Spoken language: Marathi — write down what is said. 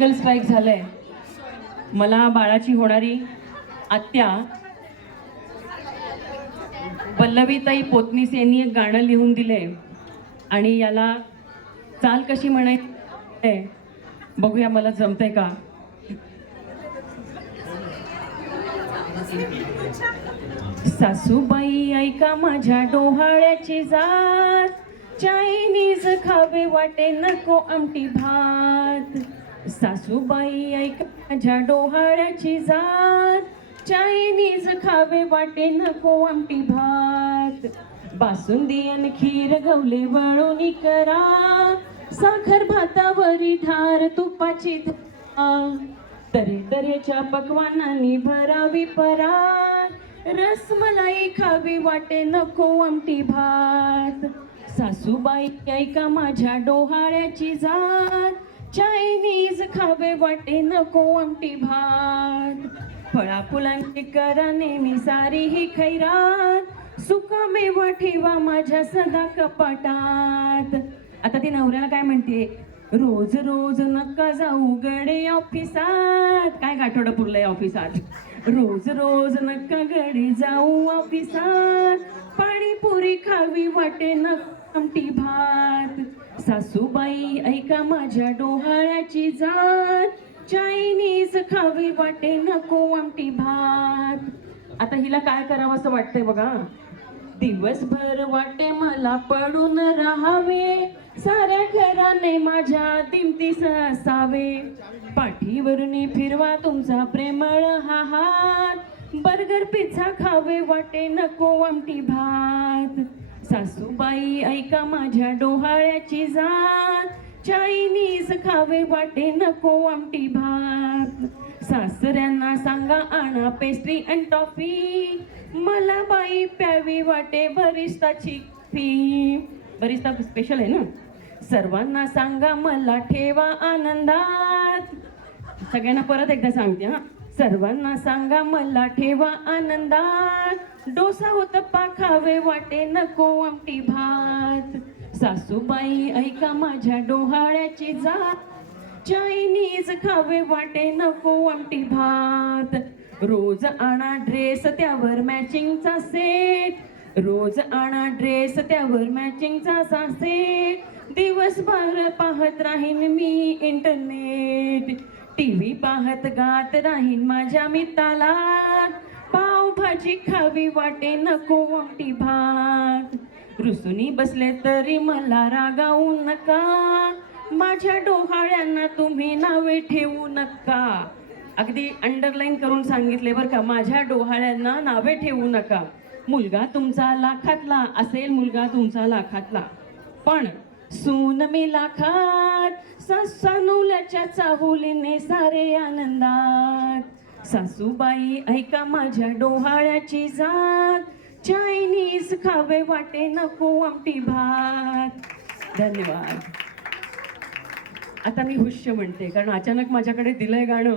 सर्जिकल स्ट्राईक झालंय. मला बाळाची होणारी आत्या पल्लवीताई पोतनीस यांनी एक गाणं लिहून दिलंय आणि याला चाल कशी म्हणायची बघूया, मला जमतंय का. सासूबाई ऐका माझ्या डोहाळ्याची जात, चायनीज खावे वाटे नको आमटी भात. सासूबाई ऐका माझ्या डोहाळ्याची जात, चायनीज खावे वाटे नको आमटी भात. बासुंदी अन खीर गवले वळूनी करा, साखर भातावरी धार तुपाची धार. तऱ्हेच्या पकवानांनी भरावी परात, रसमलाई खावी वाटे नको आमटी भात. सासूबाई ऐका माझ्या डोहाळ्याची जात, चायनीज खावे वाटे नको आमटी भात. फळा फुलांची करा नेहमी सारी ही खैरात, सुका मेवा ठेवा माझ्या सदा कपाटात. आता ती नवऱ्याला काय म्हणते, रोज रोज नका जाऊ गडे ऑफिसात. काय गाठोडं पुरलंय ऑफिसात. रोज रोज नका गडे जाऊ ऑफिसात, पाणीपुरी खावी वाटे नको आमटी भात. सासूबाई ऐका माझ्या डोहाळ्याची जात, चायनीज खावी वाटे नको आमटी भात. आता हिला काय करावं असं वाटतंय बघा. दिवसभर वाटे मला पडून राहावे, साऱ्या घराने माझ्या दिमतीस असावे. पाठीवरून फिरवा तुमचा प्रेमळ हा हात, बर्गर पिझ्झा खावे वाटे नको आमटी भात. सासूबाई ऐका माझ्या डोहाळ्याची जात, चायनीज खावे वाटे नको आमटी भात. सासऱ्यांना सांगा आणा पेस्ट्री अन टॉफी, मला बाई प्यावी वाटे बरिस्ताची फी. बरिस्ता स्पेशल आहे ना. सर्वांना सांगा मला ठेवा आनंदात. सगळ्यांना परत एकदा सांगते हा. सर्वांना सांगा मला ठेवा आनंदात, डोसा उत्तप्पा खावे वाटे नको आमटी भात. सासूबाई ऐका माझ्या डोहाळ्याची जात, चायनीज खावे वाटे नको आमटी भात. रोज आणा ड्रेस त्यावर मॅचिंगचा सेट, रोज आणा ड्रेस त्यावर मॅचिंगचा सेट. दिवसभर पाहत राहीन मी इंटरनेट, टीव्ही पाहत गात राहीन माझ्या मितालात. पावभाजी खावी वाटे नको आमटी भात. रुसूनी बसले तरी मला रागावू नका, माझ्या डोहाळ्यांना तुम्ही नावे ठेवू नका. अगदी अंडरलाईन करून सांगितले बरं का, माझ्या डोहाळ्यांना नावे ठेवू नका. मुलगा तुमचा लाखातला असेल, मुलगा तुमचा लाखातला, पण सून मी लाखात. सासूल्याच्या चाहुलीने सारे आनंदात. सासूबाई ऐका माझ्या डोहाळ्याची जात, चायनीज खावे वाटे नको आमटी भात. धन्यवाद. आता मी हुश्य म्हणते कारण अचानक माझ्याकडे दिलंय गाणं.